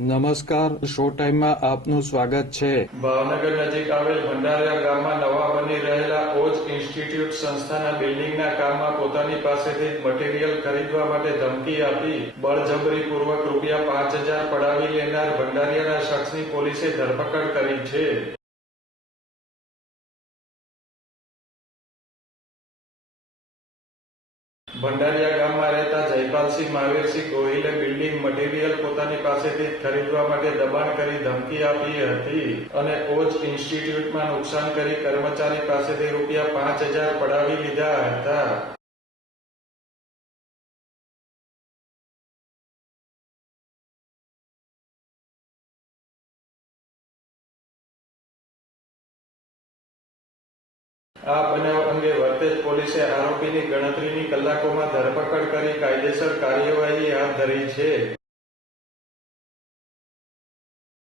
નમસ્કાર, શો ટાઈમમાં આપનું સ્વાગત છે. ભાવનગર નજીક આવેલ ભંડારિયા ગામમાં નવા બની રહેલા ઓજ ઇન્સ્ટિટ્યૂટ સંસ્થાના બિલ્ડિંગના કામમાં પોતાની પાસેથી મટીરીયલ ખરીદવા માટે ધમકી આપી બળજબરીપૂર્વક રૂપિયા 5,000 પડાવી લેનાર ભંડારિયાના શખ્સની પોલીસે ધરપકડ કરી છે. ભંડારિયા ગામમાં રહેતા જયપાલસિંહ મહાવીરસિંહ ગોહિલે બિલ્ડિંગ મટીરીયલ પોતાની પાસેથી ખરીદવા માટે દબાણ કરી ધમકી આપી હતી અને ઓજ ઇન્સ્ટિટ્યૂટમાં નુકસાન કરી કર્મચારી પાસેથી રૂપિયા 5,000 પડાવી લીધા હતા. આ બનાવ અંગે વરતેજ પોલીસે આરોપીની ગણતરીની કલાકોમાં ધરપકડ કરી કાયદેસર કાર્યવાહી હાથ ધરી છે.